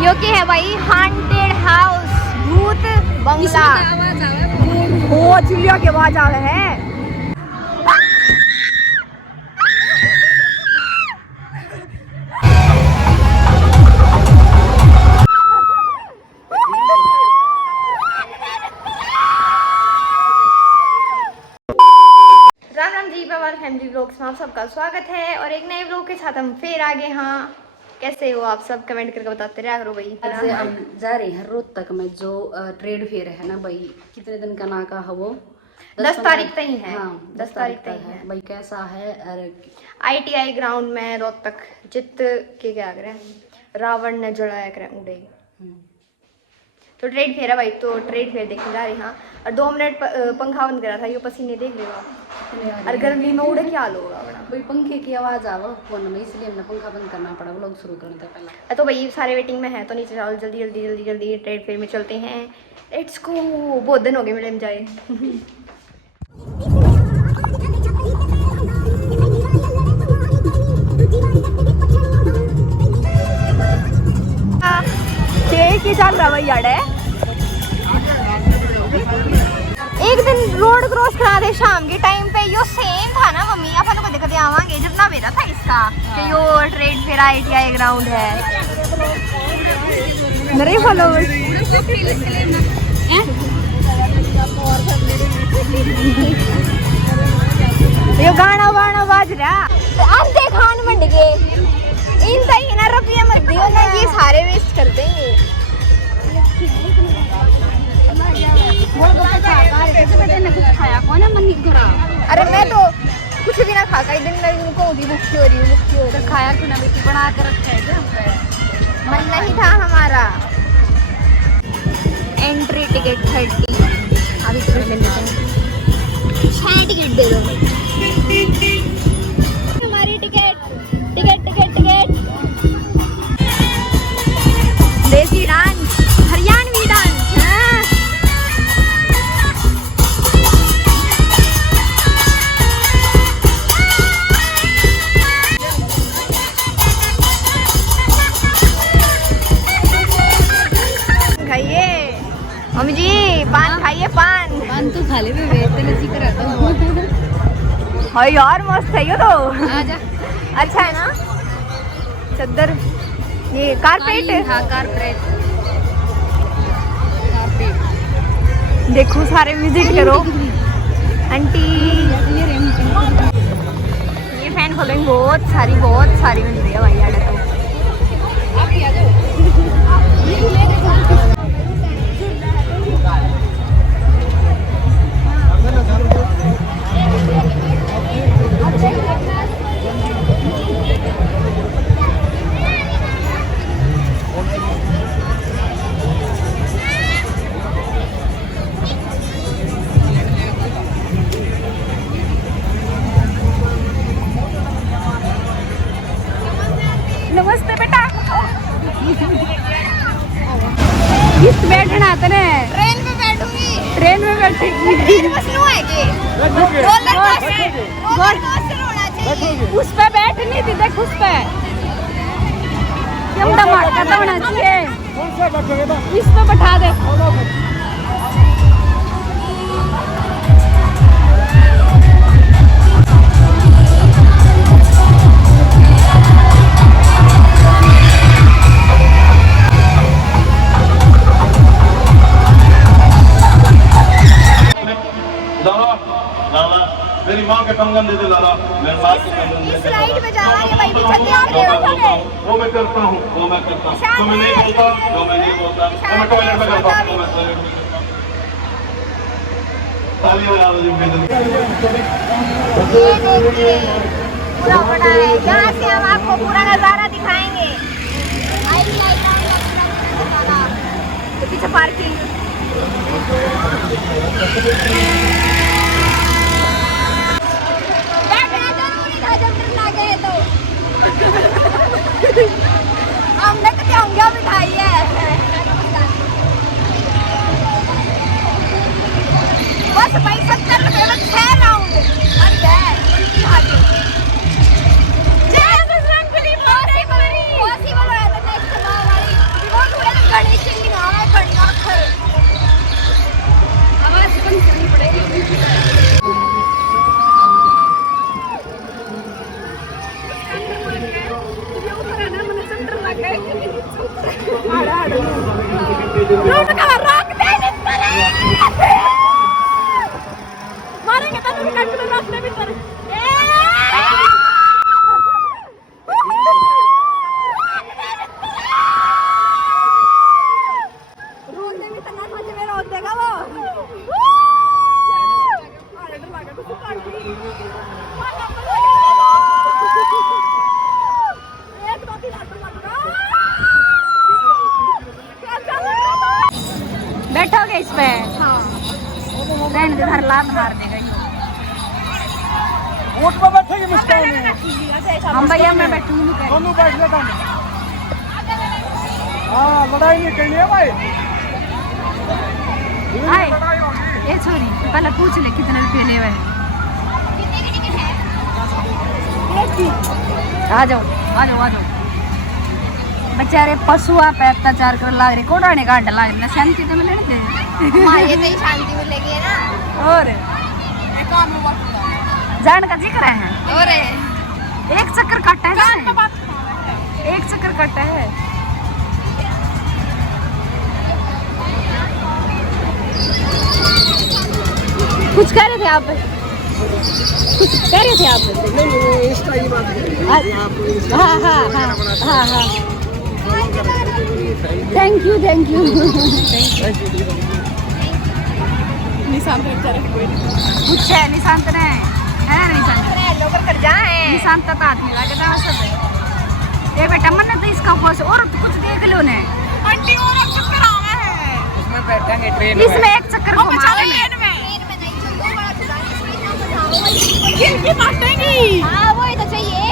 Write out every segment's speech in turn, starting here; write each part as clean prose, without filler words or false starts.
यो के है भाई हांटेड हाउस, भूत बंगला। ओ चिड़िया के आवाज आ रहा है। राम राम जी, पवार फैमिली व्लॉग्स में आप सबका स्वागत है और एक नए व्लॉग के साथ हम फिर आ गए। हाँ, कैसे हो आप सब? कमेंट करके बताते रहा करो भाई। आज हम जा रहे हैं रोहतक में जो ट्रेड फेयर है ना भाई, कितने दिन का नाका है वो? 10 तारीख तक ही है। हाँ, 10 तारीख तक है भाई। कैसा है? अरे ITI ग्राउंड में रोहतक जित के क्या करे रावण ने जलाया करे उड़े। तो ट्रेड फेयर है भाई, तो ट्रेड फेयर देखने जा रहे हैं। हाँ, और 2 मिनट पंखा बंद करा था, ये पसीने देख रहे हो आप। और गर्मी में उड़े क्या हाल होगा बड़ा। कोई पंखे की आवाज आवा फोन में, इसलिए हमने पंखा बंद करना पड़ा व्लॉग शुरू करने से पहले। तो भाई सारे वेटिंग में है, तो नीचे चलो जल्दी जल्दी जल्दी जल्दी ट्रेड फेयर में चलते हैं। Let's go. बहुत दिन हो गए मिले जाए। के चल रहा भाई यार है। एक दिन रोड क्रॉस करा दे शाम के टाइम पे, यो सेम था ना मम्मी, अपन को दिखते आवांगे जितना मेरा था इसका कि यो ट्रेड फेयर ITI ग्राउंड है। मेरे फॉलोवर्स यो गाना वाना बाज रहा अंधे खान मंड के इन सही ना रुपया मत दियो ना, ये सारे वेस्ट कर देंगे। अरे मैं तो कुछ भी ना खा, कई दिन मैं उनको भूखी हो रही हूँ। खाया क्यों ना बेटी, बना के रखा है क्या? मन नहीं था हमारा। Entry ticket 30। अभी टिकट ले लेते हैं। 6 टिकट दे दो हमारी टिकट। Ticket ticket ticket. देसी डांस, हरियाणवी डांस। खाइए मम्मी जी, पान खाइए। पान तो खा ले हाँ यार, मस्त है ये तो। आजा। अच्छा है ना चद्दर, ये कारपेट। हाँ कारपेट। देखो सारे विजिट करो आंटी। ये फैन फॉलोइंग बहुत सारी मिल रही है भाई यार। तो नमस्ते बेटा। इस बैठना आता ना, ट्रेन में बैठूंगी। ट्रेन में बैठेगी। ट्रेन में स्लो है कि रोलर कोस्टर होना चाहिए। उस पे बैठनी थी, देख उस पे क्यों धमाका तो होना चाहिए। इस पे बैठा दे। मेरी माँ के कंगन दे दे लाला, मेरी माँ के कंगन दे दे। स्लाइड में जावांगे भाई, पीछे और दे उठोगे। वो मैं करता हूँ। तो मैं नहीं बोलता, तो मैं नहीं बोलता, तो मैं टॉयलेट में करता हूँ, तो मैं टॉयलेट में करता हूँ। ताली बजा दो जी। ये देखिए पूरा बड़ा है, यहाँ से हम आपको पूरा नजारा दिखाएंगे। तो पीछे पार्किंग। हमने तो क्या बिठाई है। बस भाई 70 रुपए में 6 राउंड। पॉसिबल हो रहा था नेक्स्ट मारेंगे तो नहीं कंट्रोल रास्ते भीतर रोकने भी तो ना मुझे में रोक देगा वो बैठोगे इस पे? हाँ रहने दे, हर लात मार देगा ये। ऊँट पे बैठेगी मुस्कान हम भैया मैं बैठूंगी नहीं कहीं। दोनों बैठ लेता हूँ। हाँ लड़ाई नहीं करनी है भाई। आए ये छोरी पहले पूछ ले कितने रुपये ले हुए। आ जाओ आ जाओ आ जाओ। बेचारे पशुआ पे अत्याचार कर लाग रहे, कोड़ाने का अड्डा लाग रहे, शांति तो मिले नहीं। हमारे तो ही शांति मिलेगी ना और जान का जिक्र है और एक चक्कर काटा है ना, एक चक्कर काटा है। कुछ कह रहे थे आप? कुछ कह रहे थे आप? हाँ हाँ हाँ हाँ हाँ थैंक यू निशांत कुछ है निशांत ने है ना निशांत लोग कर जाए निशांत का आदमी लगे था सब ये बेटा मन तो इसका ऊपर से और कुछ देख लो ने आंटी और अब चक्कर आ रहा है इसमें बैठेंगे ट्रेन इसमें एक चक्कर घुमा देंगे। खिड़की काटेंगी हाँ वही तो चाहिए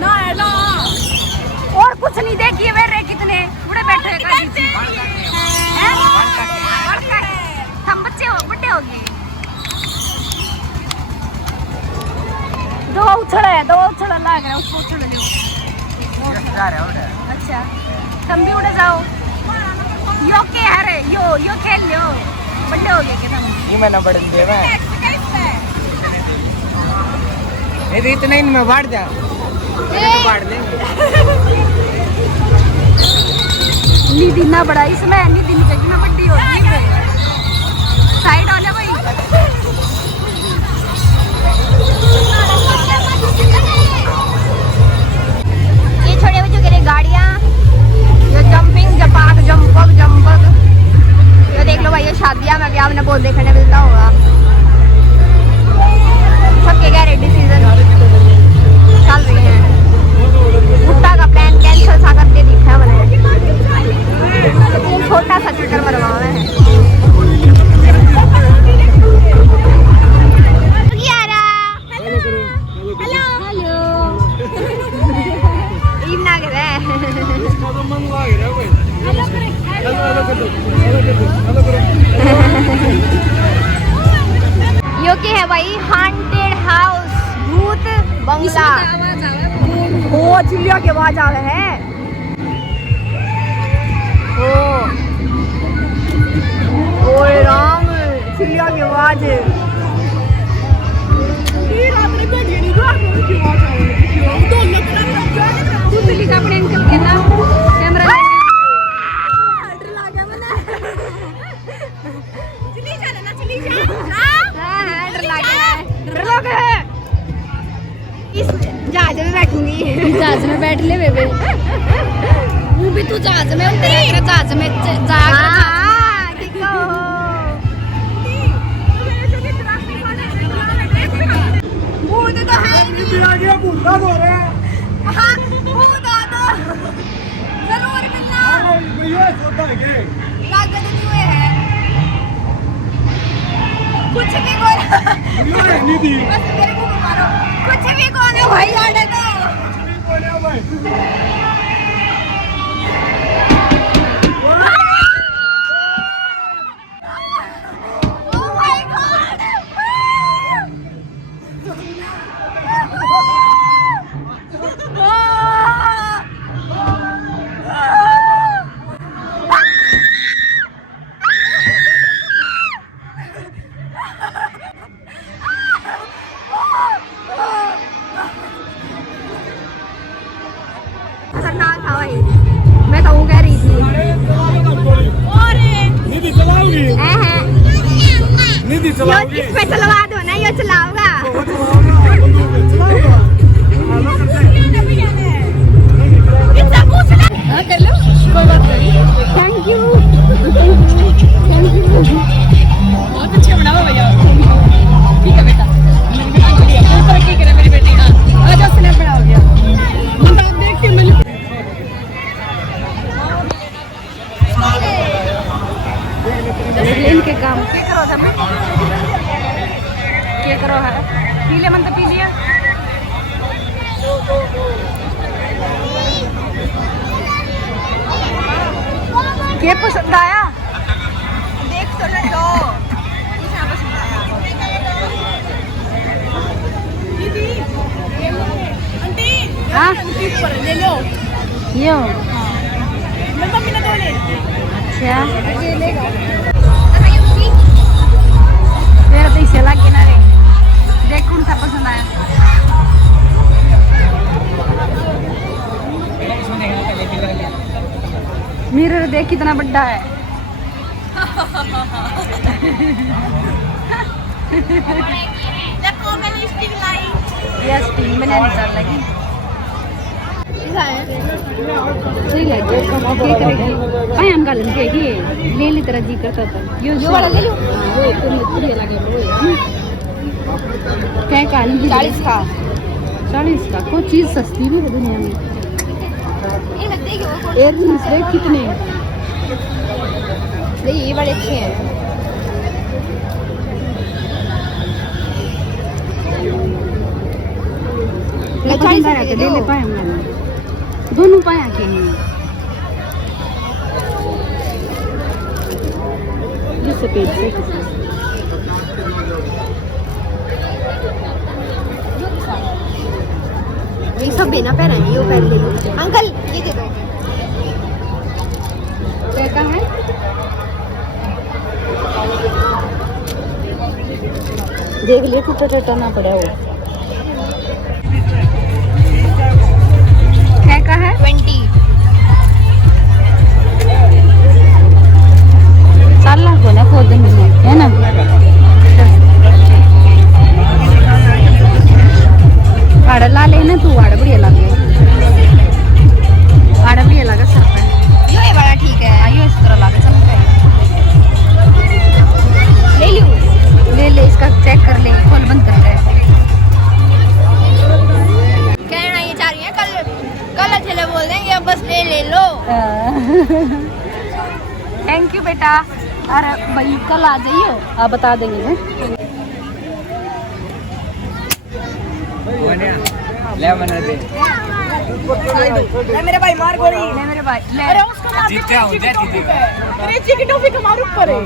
ना ना और कुछ नहीं देखिए मेरे कितने बड़े बैठे हैं हम बच्चे हो बड़े हो गए। दो उछल लग रहा है उसको उछल लो। अच्छा तुम भी उड़े जाओ यो के है रे यो खेल लो बड़े हो गए तुम। ये मैंने बड़े दे मैं ये तो इतना ही मैं बांट जा बांट देंगे निधि ना बड़ा इसमें निधि निकलेगी ना बड्डी होगी साइड वाले भाई ये छोटे बच्चों के लिए गाड़ियाँ ये जंपिंग जपाक जंपक जंपक ये देख लो भाई ये शादियाँ में भी आपने बहुत देखने मिलता होगा सबके गैरेज डिसीजन चल रही हैं भुट्टा का प्लान कैंसिल सा करके दिखा मैंने छोटा सा ट्विटर मरवाना है यो के है भाई हांटेड हाउस भूत बंगला ओ चिड़िया की आवाज आ रहा है ओए राम चिड़िया की आवाज दूसरी का प्लेन चल के ना कैमरा इस जहाज में बैठूंगी जहाज में बैठ ले बेबे वो भी तू जहाज में उतरे जहाज में जा भूत तो है भूता हो रहा है भूत आ तो जरूर मिलना लागत हुए है कुछ भी बोल बस मेरे को मारो कुछ भी कौन है भाई आने दो Oh my God! चलाओगी इसमें चलवा दो ना, ये चलाऊंगा। हाँ कर लो, कोई बात नहीं। थैंक यू, बहुत अच्छे बनाओ भैया। ठीक है बेटा, तरक्की करे मेरी बेटी। हाँ आज स्नैप बनाओगे, देख के मैंने के काम क्या करो था, क्या करो है पीले मन तो पी लिया। क्या पसंद आया देख तो लो, क्या पसंद आया? हाँ ले लो। यो मम्मी ने दो ले। अच्छा तेरा तो इसे लग ना रे, देख कौन सा पसंद आया। मिरर देख कितना बड़ा है। देखो मैंने स्टिक लाई। ये स्टीम बनाने चल लगी। सही लगे क्या करेगी भाई, हम गालन के ले ली तरह जी करता था। यो वाला ले लो, वो पूरी लगे वो क्या कहानी 40 का 40 का। कोई चीज सस्ती भी है दुनिया में। एक दूसरे कितने ये बड़े अच्छे हैं। ले ले पाए मैंने दोनों पाया के हैं जो सफेद से ये सब बिना पहना है, ये पहन ले लो। अंकल ये दे दो। क्या है देख लिए टूटा टूटा ना पड़ा वो। क्या का है 20 साल को ना खोद देंगे है ना। आड़ा ला लेना तू, आड़ा बढ़िया लगे, आड़ा बढ़िया लगा सर पे। ये बड़ा ठीक है। आइयो इस तरह लगे सब पे ले लूं। ले ले इसका चेक कर ले, खोल बंद कर ले। कहना ये चाह रही है कल चले बोल देंगे, अब बस ले लो। थैंक यू बेटा। अरे भाई कल आ जाइयो, आप बता देंगे ना। ले मना दे मेरे भाई मार गोली। ले मेरे भाई ले। जीते हो जाती थी करेची की टॉफी का मार ऊपर है,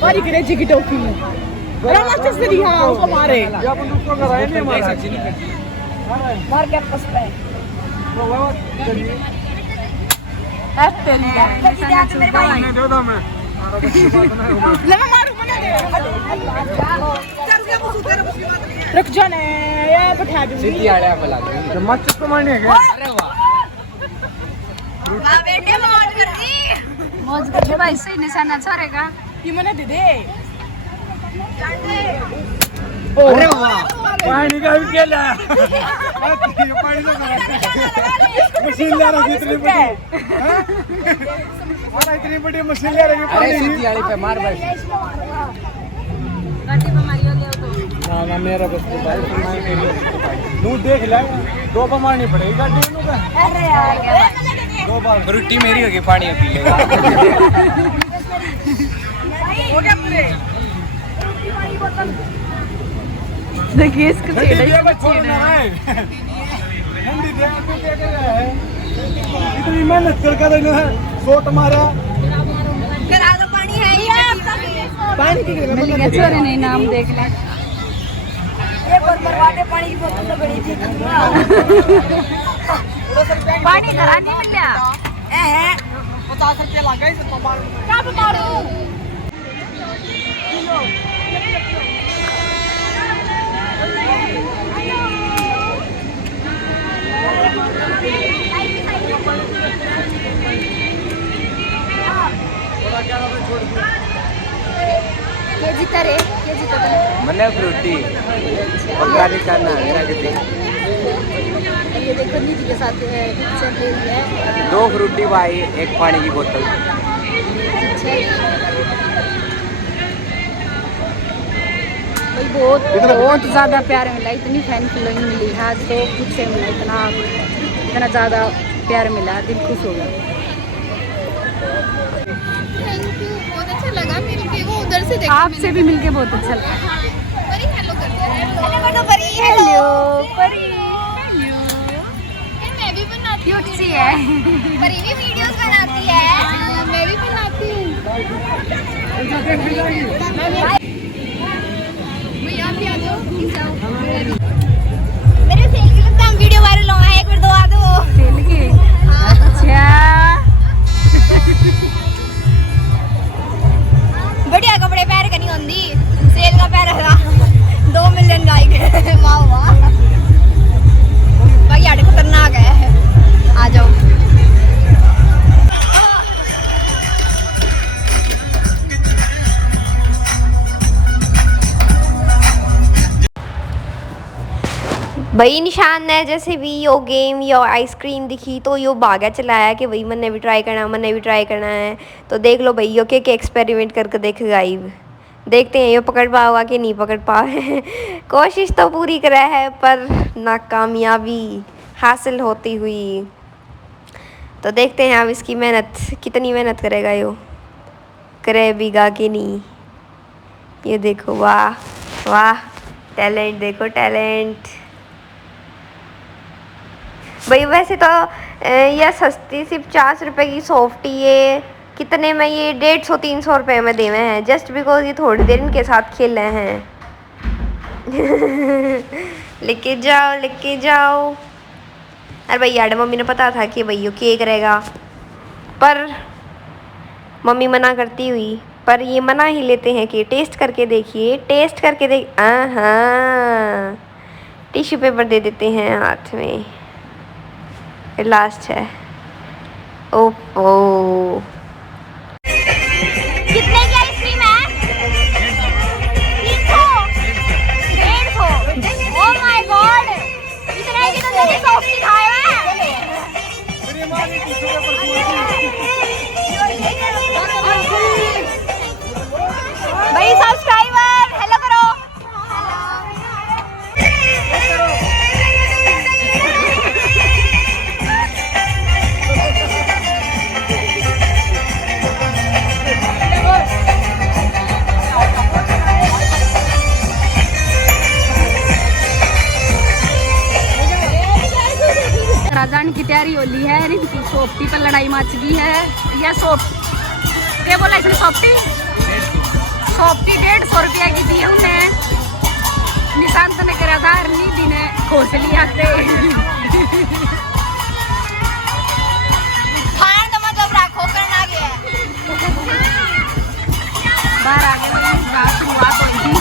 बारी करेची की टॉफी रामस्ते से दिया उसको मारे या बंदूक को कराए नहीं मारा मार के आपस पे मेरे भाई नहीं दो मैं ले मैं मारू मना दे रुक जाने ये बैठा दूंगी सीधी आड़े पे लग गई मत तो मारने गया। अरे वाह वाह बेटे मौज कर दी। मौज कर भाई, सही निशाना छोड़ेगा। ये मना दे दे। अरे वाह पानी का भी खेला पानी तो मशीन ले रही इतनी बड़ी और इतनी बड़ी मशीन ले रही पानी सीधी आड़ी पे मार भाई। गाड़ी पे मारियो ले तो ना ना मेरा बस भाई नू देख ले दो बार मारनी पड़ेगी गाड़ी नू का। अरे यार दो बार रुट्टी मेरी होगी पानी पी लेगा। हो गया पूरे देखिए इसको इतनी मेहनत कर शॉट मारा पानी है ये पानी की मिल गया छोरे ने नाम देख ले। ये पर मरवाते पानी की बोतल तो बड़ी थी पानी घरा नहीं मिल रहा है 50 रुपया लगा इसे मारू क्या मारू ये जीता रे, ये जीता था। मैंने फ्रूटी पक्का नहीं करना मेरा कितने ये देखो नीचे के साथ पिक्चर ले लिया है। 2 फ्रूटी भाई, 1 पानी की बोतल। भाई बहुत ज़्यादा प्यार मिला, इतनी फैन फॉलोइंग मिली है आज तो कुछ से मिला, इतना ज़्यादा प्यार मिला, दिल खुश हो गया। थैंक यू, बहुत अच्छा लगा मिलके। वो उधर से आपसे भी मिलके बहुत अच्छा लगा। परी हेलो कर दो। हेलो परी। हेलो परी। हेलो। मैं भी बनाती हूँ। क्यूट सी है। परी भी वीडियोस बनाती है। मैं भी बनाती हूँ। भैया आप भी आ जाओ। मेरे सेल के लगता है वीडियो वायरल हुआ है, एक बार दो आ दो। सेल के? अच्छा। बढ़िया कपड़े पैर करनी होंगी, सेल का पैर रहा 2 मिलियन गाइक। वाह वाह भाई यार खतरनाक है। आ जाओ। भाई निशान ने जैसे भी यो गेम या आइसक्रीम दिखी तो यो भागा चलाया कि भाई मैंने भी ट्राई करना है। तो देख लो भाई यो के एक्सपेरिमेंट करके देखेगा। देखते हैं ये पकड़ पाओगा कि नहीं पकड़ पाए। कोशिश तो पूरी करा है पर नाकामयाबी हासिल होती हुई। तो देखते हैं अब इसकी मेहनत कितनी मेहनत करेगा यो, करेगा कि नहीं। ये देखो, वाह वाह टैलेंट, देखो टैलेंट। भाई वैसे तो यह सस्ती सिर्फ 50 रुपये की सॉफ्टी, ये कितने में, ये 150-300 रुपये में देवे हैं जस्ट बिकॉज ये थोड़ी देर इनके साथ खेल रहे हैं। लेके जाओ। अरे भाई यार मम्मी ने पता था कि भाई ये केक रहेगा पर मम्मी मना करती हुई, पर ये मना ही लेते हैं कि टेस्ट करके देखिए, हाँ टिश्यू पेपर दे देते हैं हाथ में। लास्ट है। ओहो कितने की आइसक्रीम है? 300 ओह माय गॉड, इतने की तो मैंने सॉफ्टी खाया है। भाई सब्सक्राइबर हेलो करो। राजान की तैयारी होली है, इनकी सॉफ्टी पर लड़ाई मच गई है। यह सॉफ्ट क्या बोला इसने, सॉफ्टी 150 रुपया की दी है उन्हें। निशांत ने करा था, निधि ने खोस लिया थे। खाना तो मतलब रखो करना गया बाहर आगे बात शुरुआत हुई थी।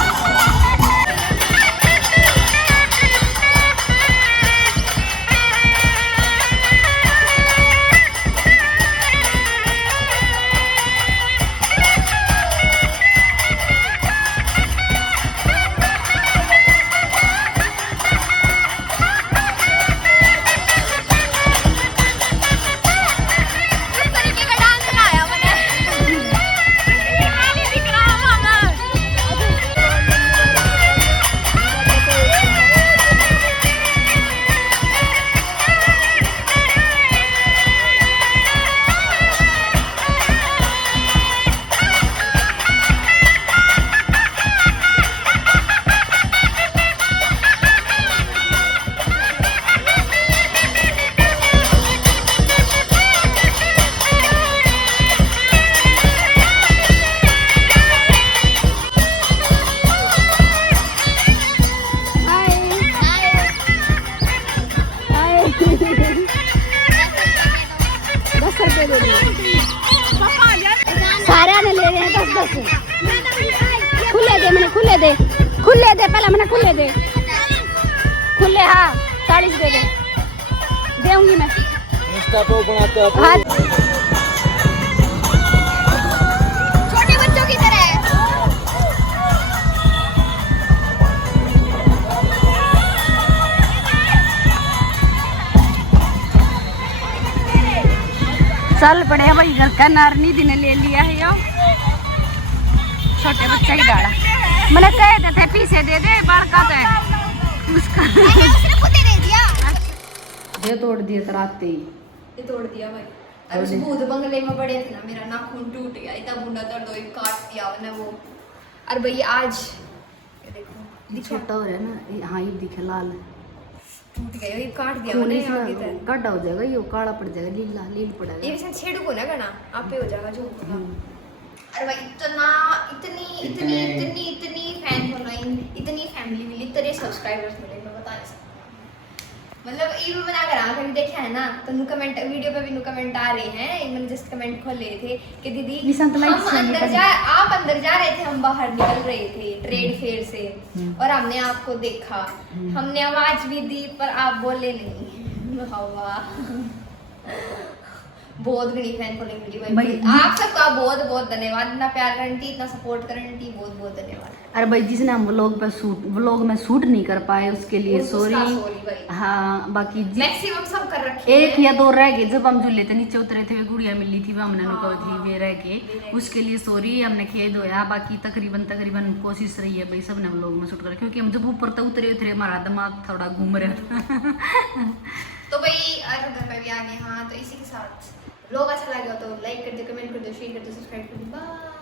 सारे ने ले रहे हैं 10-10 खुले दे पहले मैंने खुले दे हाँ 40 दे देऊंगी मैं। इंस्टा पे बनाते हैं हाँ छोटे बच्चों की तरह चल पड़े हैं भाई, घर का नारनी दिन ले लिया है यो छोटे बच्चे की डाला। मैंने कहे थे पीछे दे दे बड़का थे उसका ये तोड़ दिए तराते ही। ये तोड़ दिया भाई। और उस भूत बंगले में पड़े थे ना, मेरा नाखून टूट गया, इतना मुंडा दर्द हो काट दिया मैंने वो। और भाई आज ये देखो ये छोटा हो रहा है ना, हाँ ये दिखे लाल टूट गया, ये काट दिया मैंने यहाँ की तरह। गड्ढा हो जाएगा, ये काला पड़ जाएगा, लीला लील पड़ेगा। ये वैसे छेड़ू को ना करना, आप पे हो जाएगा जो होगा। अरे भाई इतना इतनी इतनी इतनी इतनी फैन फॉलोइंग, इतनी फैमिली मिली, इतने सब्सक्राइबर्स मिले, मैं बता नहीं सकती। मतलब ये भी बना कर कभी देखा है ना, तो नु कमेंट वीडियो पे भी नु कमेंट आ रहे हैं। मैंने जस्ट कमेंट खोल लिए थे कि दीदी आप अंदर जा रहे थे, हम बाहर निकल रहे थे ट्रेड फेयर से, और हमने आपको देखा, हमने आवाज भी दी पर आप बोले नहीं। हवा बहुत घनी फैन फॉलोइंग मिली भाई। आप सबका बहुत बहुत धन्यवाद, इतना प्यार करनी, इतना सपोर्ट करनी, बहुत बहुत धन्यवाद। अरे भाई जिसने हम व्लॉग में शूट नहीं कर पाए उसके लिए सॉरी। हाँ बाकी मैक्सिमम सब कर रखे, एक या दो रह गए। जब हम झूले थे नीचे उतरे थे, वे गुड़िया मिली थी, वो हमने नुका थी, वे रह गए, उसके लिए सॉरी, हमने खेद होया। बाकी तकरीबन कोशिश रही है भाई सबने व्लॉग में शूट कर, क्योंकि हम जब ऊपर तक उतरे हमारा दिमाग थोड़ा घूम रहा था। तो भाई आज हम घर पे भी आ गए। हाँ तो इसी के साथ व्लॉग अच्छा लगा तो लाइक कर दो, कमेंट कर दो, शेयर कर दो, सब्सक्राइब कर दो। बाय।